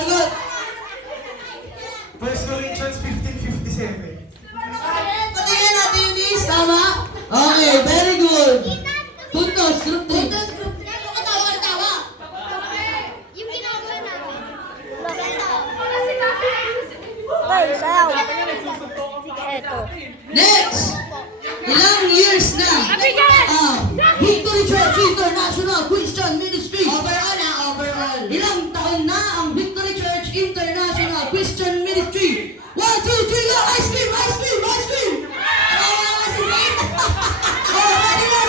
Sagot! 1 Corinthians 15:57. Patingin natin yung list. Tama? Okay, very good. Puntos, group 3. Puntos, group 3. Ano ka tawa? Ano tawa? Yung ginagawa namin. Ay, sayaw. Eto. Next! Ilang years na? Victory Church International Christian Ministry. Overall. Ilang taon na ang Victory Church International Christian Ministry? 1, 2, 3, go! Ice cream! Ice cream! Ice cream! Tawa na si Faith. Oh, ready na!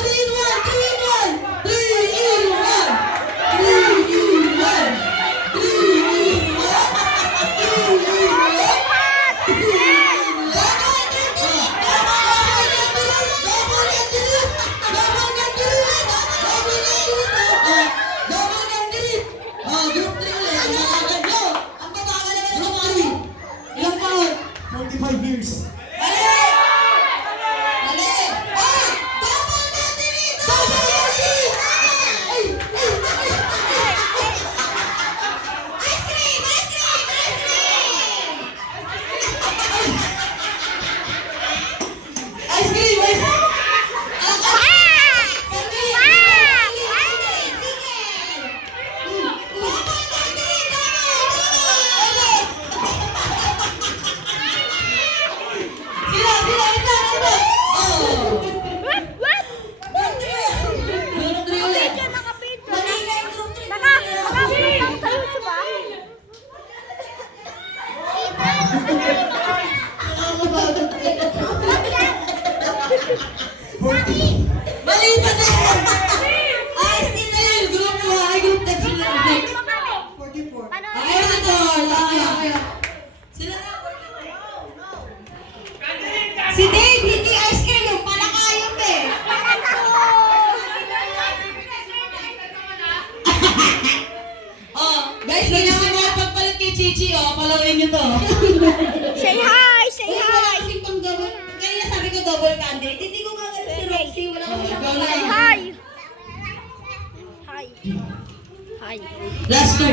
3 in 1! 3 in 1! 3 in 1! 3 in 1! 3 in 45 years. Maliban na yun! Ayos din na yun! Group 1, group text sila. 44. Ayun na to! Sila na. Si Dave, hindi ice cream yung palakayot eh! Oh, guys, kailangan mo pagpalit kay Chichi, oh. Palawin niyo to. Say hi! Say Wala hi! kasing pang double. Kaya sabi ko double candle. Hindi ko gagawin si Roxy. Wala ko siyang Say gagawin. hi! Hi. Hi. Last two.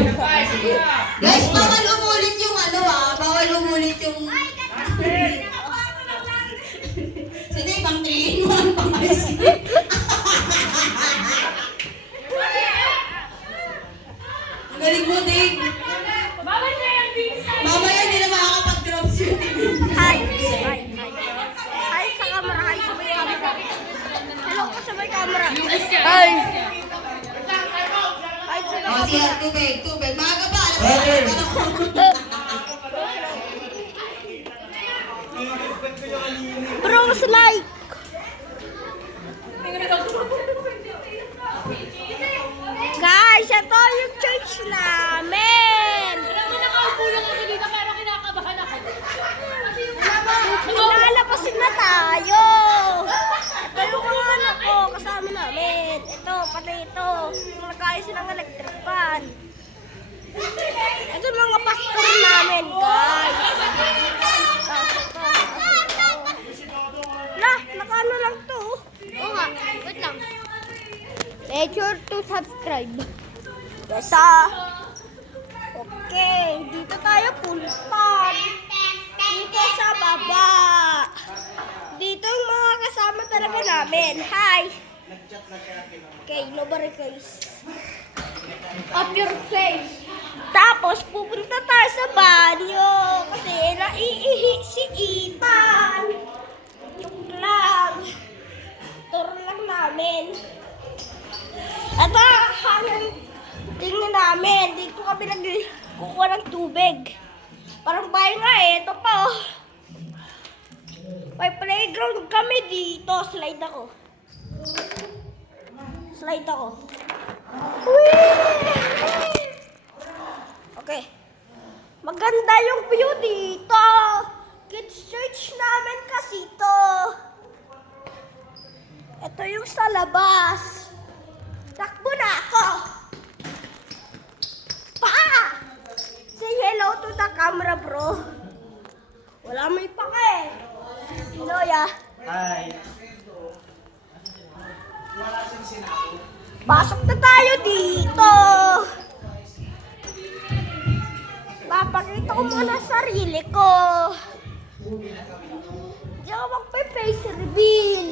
Guys, bawal umulit yung ano bawal umulit yung... Sige, pang 3 in 1, pang ice cream. Ang galing mo, Dave. Mamaya hindi na makakapag-drops yun. Hi. Hi. Hi. Hi sa camera. Hi sa may camera. Hello ka sa may camera. Hi. Hi sa Oh, siya, tubig. Maaga pa, alam mo. Okay. Bros like. Guys, ito yung church namin. Lalapasin na tayo. Ito yung mga anak ko, kasama namin. Ito, pati ito. Nagkayos ng electric fan. Ito yung mga pastor namin, guys. Nakaano lang to. Oo nga, wait lang. Make sure to subscribe. Yes, okay, dito tayo punta. Dito sa baba. Dito yung mga kasama talaga namin. Hi! Okay, nobody guys. Up your face. Tapos, pupunta tayo sa banyo. Kasi naiihi si Ethan. Joke lang. Tour lang namin. Ito, hanggang tingin namin. Dito kami nagkukuha ng tubig. Parang bahay nga eh. Ito pa oh. May playground kami dito. Slide ako. Slide ako. Whee! Okay. Maganda yung view dito. Kids church namin kasi to. Ito yung sa labas. Takbo na ako. Pa! Say hello to the camera, bro. Wala may pake. Sinoya. Hi. Pasok na tayo dito. Ipapakita ko muna sarili ko. Hindi ako magpe-face reveal.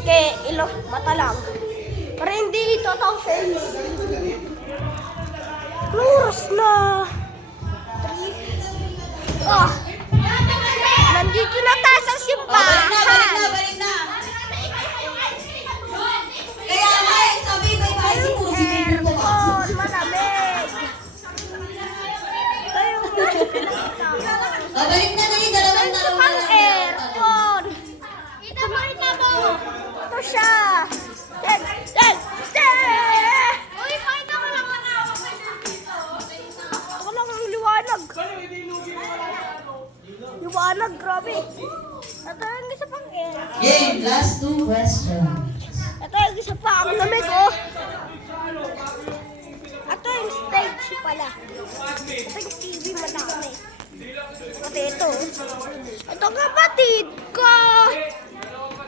Okay, mata lang. Pero hindi ito ang face. Oras na. 3. Oh. Nandito na tayo sa simbahan. Balik na. Kaya nga, sabi ko, ibalik si Puro si Baby po. Aircon, malamig. Kayo Balik na yung dalawang Ito talong pang na lang. aircon. Ito mo rin na mo. Ito siya. Ten. Uy, pakita ko lang ano. Ako lang ang liwanag. Liwanag, grabe. Ito yung isa pang aircon. Game, last 2 questions. Ito yung isa pa. Ang lamig, oh. Ito yung stage pala. Ito yung TV malaki. Pati ito. Ito kapatid ko.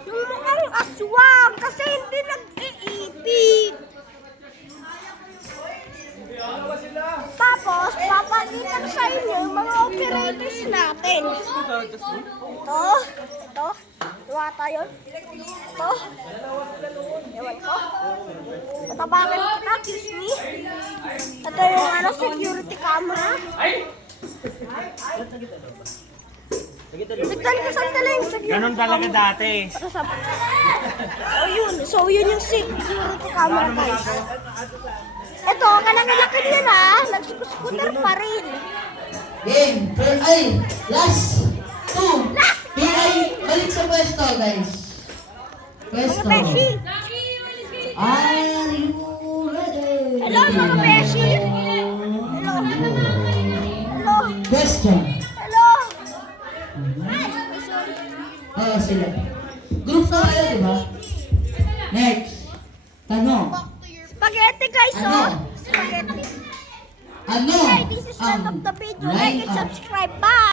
Yung mukhang aswang kasi hindi nag-iipig. Tapos, papakita ko sa inyo yung mga operators natin. Ito. Diwa tayo. Ito. Ewan ko. Patabakan kita, kiss me. Ito yung security camera. Tignan ko sandali yung security Ganun talaga dati. So yun yung security camera, guys. Ito, kalaki niya na, nag-scooter pa rin. Game, last 2. Balik sa pwesto, guys. Mga beshi. Are you ready? Hello, mga beshi. Hello. Hello. Question. Hello. Oo, sila. Group na kayo, di ba? Next. Tanong. Spaghetti, guys, oh. Ano? Spaghetti. Ano Okay, this is the end of the video. Like and subscribe. Bye.